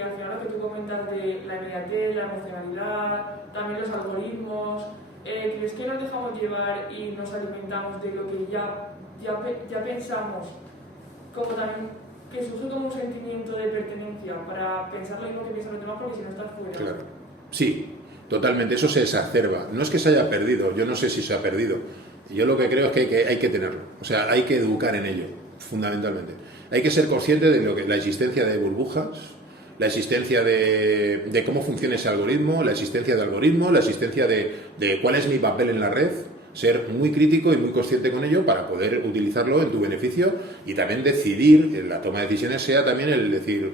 porque al final lo que tú comentas de la inmediatez, la emocionalidad, también los algoritmos, ¿crees que nos dejamos llevar y nos alimentamos de lo que ya pensamos? Como también que surge como un sentimiento de pertenencia para pensar lo mismo que piensan los demás, porque si no estás fuera. Claro. Sí, totalmente. Eso se exacerba. No es que se haya perdido, yo no sé si se ha perdido. Yo lo que creo es que hay que tenerlo. O sea, hay que educar en ello, fundamentalmente. Hay que ser consciente de la existencia de burbujas, la existencia de cómo funciona ese algoritmo, la existencia de algoritmos, la existencia de cuál es mi papel en la red, ser muy crítico y muy consciente con ello para poder utilizarlo en tu beneficio y también decidir, en la toma de decisiones sea también el decir,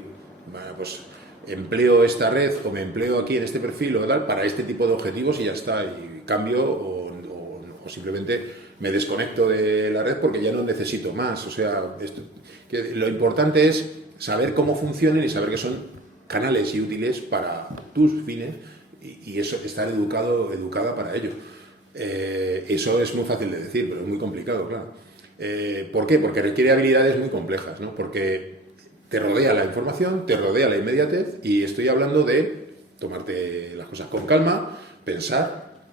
bueno, pues empleo esta red o me empleo aquí en este perfil o tal para este tipo de objetivos y ya está, y cambio o simplemente me desconecto de la red porque ya no necesito más. O sea, lo importante es saber cómo funcionan y saber que son canales y útiles para tus fines y eso, estar educada para ello. Eso es muy fácil de decir, pero es muy complicado, claro. ¿Por qué? Porque requiere habilidades muy complejas, ¿no? Porque te rodea la información, te rodea la inmediatez y estoy hablando de tomarte las cosas con calma, pensar,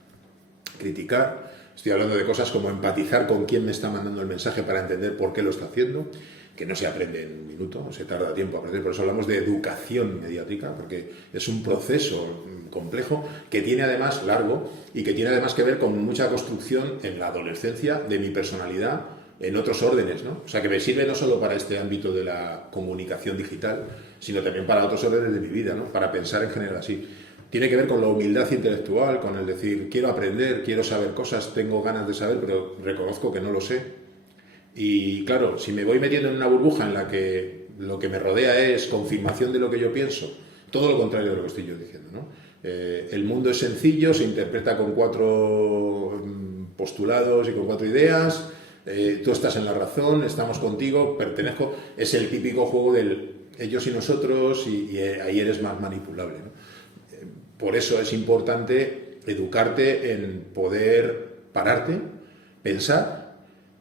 criticar. Estoy hablando de cosas como empatizar con quién me está mandando el mensaje para entender por qué lo está haciendo, que no se aprende en un minuto, se tarda tiempo a aprender. Por eso hablamos de educación mediática, porque es un proceso complejo que tiene además largo y que tiene además que ver con mucha construcción en la adolescencia de mi personalidad en otros órdenes, ¿no? O sea, que me sirve no solo para este ámbito de la comunicación digital, sino también para otros órdenes de mi vida, ¿no? Para pensar en general así. Tiene que ver con la humildad intelectual, con el decir, quiero aprender, quiero saber cosas, tengo ganas de saber, pero reconozco que no lo sé. Y claro, si me voy metiendo en una burbuja en la que lo que me rodea es confirmación de lo que yo pienso, todo lo contrario de lo que estoy yo diciendo, ¿no? El mundo es sencillo, se interpreta con 4 postulados y con 4 ideas, tú estás en la razón, estamos contigo, pertenezco, es el típico juego del ellos y nosotros y ahí eres más manipulable, ¿no? Por eso es importante educarte en poder pararte, pensar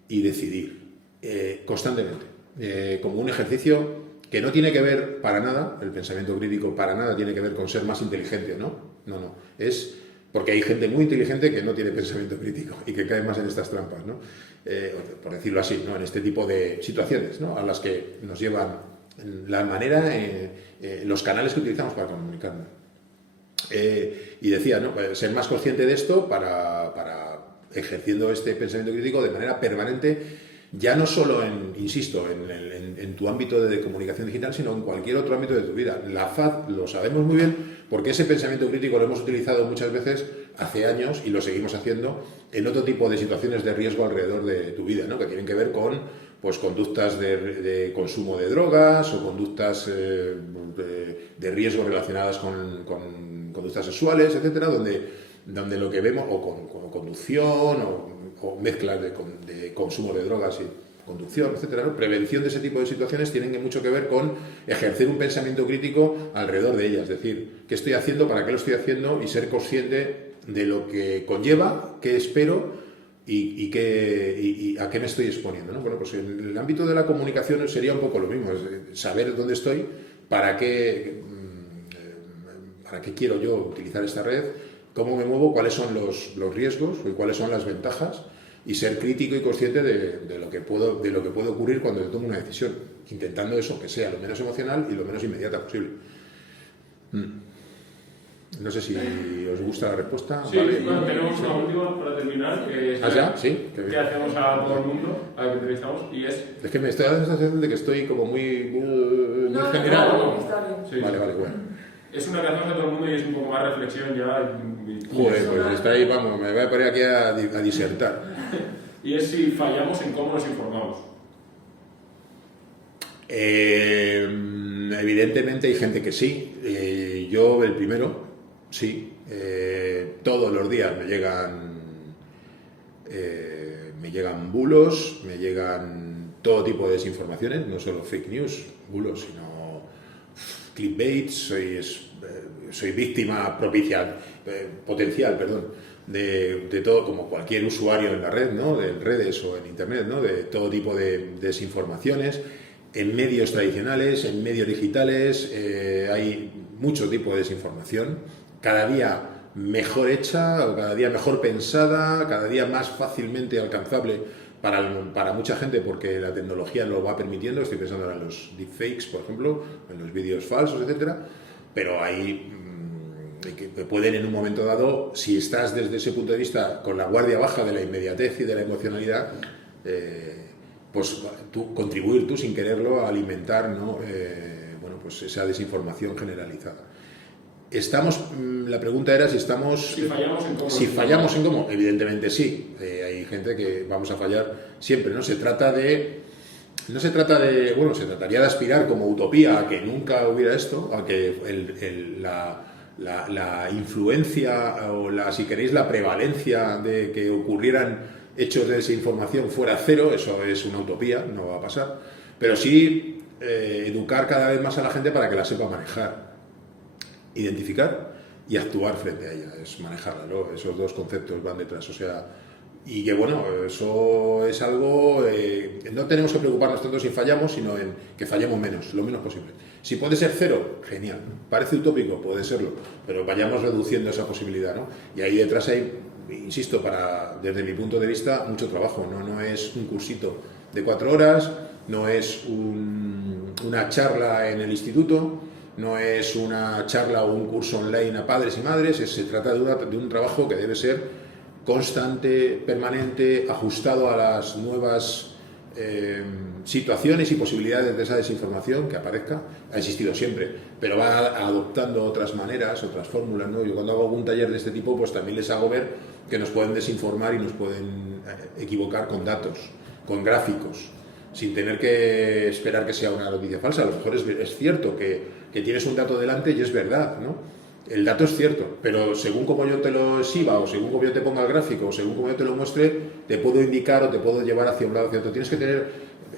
y decidir constantemente, como un ejercicio que no tiene que ver para nada, el pensamiento crítico para nada tiene que ver con ser más inteligente, ¿no? No, es porque hay gente muy inteligente que no tiene pensamiento crítico y que cae más en estas trampas, ¿no? Por decirlo así, ¿no? En este tipo de situaciones, ¿no? A las que nos llevan la manera, los canales que utilizamos para comunicarnos. Y decía, ¿no? Ser más consciente de esto para ejerciendo este pensamiento crítico de manera permanente, ya no solo insisto, en tu ámbito de comunicación digital, sino en cualquier otro ámbito de tu vida. La FAD lo sabemos muy bien porque ese pensamiento crítico lo hemos utilizado muchas veces hace años y lo seguimos haciendo en otro tipo de situaciones de riesgo alrededor de tu vida, ¿no? Que tienen que ver con pues conductas de consumo de drogas o conductas de riesgo relacionadas con conductas sexuales, etcétera, donde lo que vemos, o con conducción, o mezclas de consumo de drogas y conducción, etcétera, ¿no? Prevención de ese tipo de situaciones tienen mucho que ver con ejercer un pensamiento crítico alrededor de ellas, es decir, qué estoy haciendo, para qué lo estoy haciendo y ser consciente de lo que conlleva, qué espero y a qué me estoy exponiendo, ¿no? Bueno, pues en el ámbito de la comunicación sería un poco lo mismo, es saber dónde estoy, para qué quiero yo utilizar esta red, cómo me muevo, cuáles son los riesgos y cuáles son las ventajas, y ser crítico y consciente de lo que puede ocurrir cuando yo tomo una decisión, intentando eso, que sea lo menos emocional y lo menos inmediata posible. No sé si os gusta la respuesta. Sí, ¿vale? bueno, tenemos una última para terminar, que es ya? ¿Sí? que hacemos a todo el mundo, a lo que entrevistamos, y es... Es que me estoy dando la sensación de que estoy como muy general. No, está bien. Sí. Vale, bueno. Es una que hacemos a todo el mundo y es un poco más reflexión ya. Joder, pues está ahí, vamos, me voy a poner aquí a disertar. Y es si fallamos en cómo nos informamos. Evidentemente hay gente que sí. Yo, el primero, sí. Todos los días me llegan bulos, me llegan todo tipo de desinformaciones, no solo fake news, bulos, sino clickbait, soy víctima potencial, de todo, como cualquier usuario en la red, ¿no? De redes o en internet, ¿no? De todo tipo de desinformaciones, en medios tradicionales, en medios digitales, hay mucho tipo de desinformación, cada día mejor hecha, o cada día mejor pensada, cada día más fácilmente alcanzable para mucha gente porque la tecnología lo va permitiendo. Estoy pensando ahora en los deepfakes, por ejemplo, en los vídeos falsos, etcétera, pero hay que pueden en un momento dado, si estás desde ese punto de vista con la guardia baja de la inmediatez y de la emocionalidad, pues contribuir tú sin quererlo a alimentar, ¿no? Bueno, pues esa desinformación generalizada. La pregunta era si fallamos en cómo. Evidentemente sí. Hay gente que vamos a fallar siempre. No se trataría de aspirar como utopía a que nunca hubiera esto, a que la influencia o si queréis la prevalencia de que ocurrieran hechos de desinformación fuera cero. Eso es una utopía, no va a pasar, pero sí educar cada vez más a la gente para que la sepa manejar, identificar y actuar frente a ella, es manejarla, ¿no? Esos dos conceptos van detrás, o sea, y que bueno, eso es algo, no tenemos que preocuparnos tanto si fallamos, sino en que fallemos menos, lo menos posible. Si puede ser cero, genial, parece utópico, puede serlo, pero vayamos reduciendo esa posibilidad, ¿no? Y ahí detrás hay, insisto, desde mi punto de vista, mucho trabajo. No es un cursito de 4 horas, no es una charla en el instituto, no es una charla o un curso online a padres y madres, se trata de un trabajo que debe ser constante, permanente, ajustado a las nuevas situaciones y posibilidades de esa desinformación que aparezca. Ha existido siempre, pero va adoptando otras maneras, otras fórmulas, ¿no? Yo cuando hago algún taller de este tipo, pues también les hago ver que nos pueden desinformar y nos pueden equivocar con datos, con gráficos, sin tener que esperar que sea una noticia falsa. A lo mejor es cierto que tienes un dato delante y es verdad, ¿no? El dato es cierto, pero según como yo te lo exhiba, o según como yo te ponga el gráfico, o según como yo te lo muestre, te puedo indicar o te puedo llevar hacia un lado o hacia otro. Tienes que tener,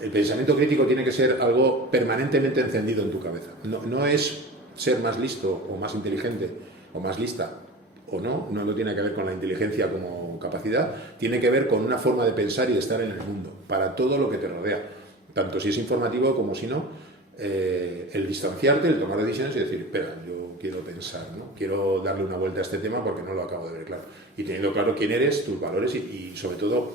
el pensamiento crítico tiene que ser algo permanentemente encendido en tu cabeza. No es ser más listo o más inteligente o más lista o no tiene que ver con la inteligencia como capacidad, tiene que ver con una forma de pensar y de estar en el mundo, para todo lo que te rodea, tanto si es informativo como si no. El distanciarte, el tomar decisiones y decir, espera, yo quiero pensar, ¿no? Quiero darle una vuelta a este tema porque no lo acabo de ver claro. Y teniendo claro quién eres, tus valores y sobre todo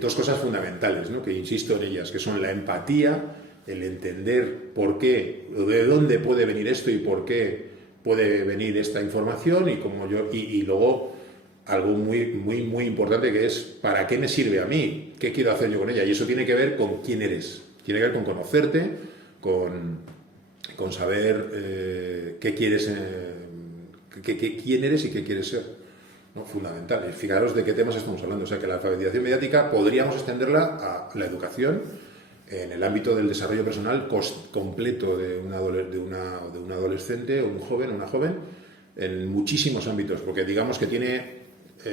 dos cosas fundamentales, ¿no? Que insisto en ellas, que son la empatía, el entender por qué, o de dónde puede venir esto y por qué puede venir esta información y luego algo muy importante, que es ¿para qué me sirve a mí? ¿Qué quiero hacer yo con ella? Y eso tiene que ver con quién eres, tiene que ver con conocerte, con saber qué quieres, quién eres y qué quieres ser, ¿no? Fundamental. Fijaros de qué temas estamos hablando. O sea, que la alfabetización mediática podríamos extenderla a la educación en el ámbito del desarrollo personal completo de un adolescente o un joven o una joven, en muchísimos ámbitos, porque digamos que tiene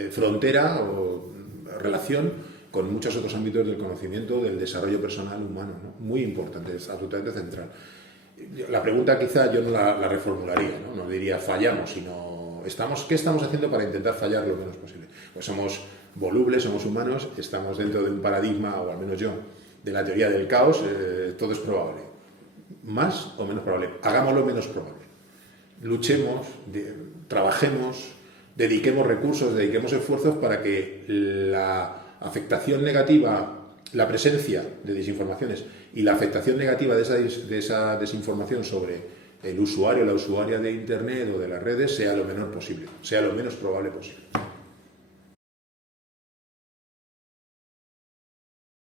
frontera o relación con muchos otros ámbitos del conocimiento, del desarrollo personal humano, ¿no? Muy importante, es absolutamente central. La pregunta quizá yo no la reformularía, ¿no? No diría fallamos, sino ¿qué estamos haciendo para intentar fallar lo menos posible? Pues somos volubles, somos humanos, estamos dentro de un paradigma, o al menos yo, de la teoría del caos, todo es probable. Más o menos probable, hagámoslo menos probable. Luchemos, trabajemos, dediquemos recursos, dediquemos esfuerzos para que la afectación negativa, la presencia de desinformaciones y la afectación negativa de esa desinformación sobre el usuario o la usuaria de Internet o de las redes sea lo menor posible, sea lo menos probable posible.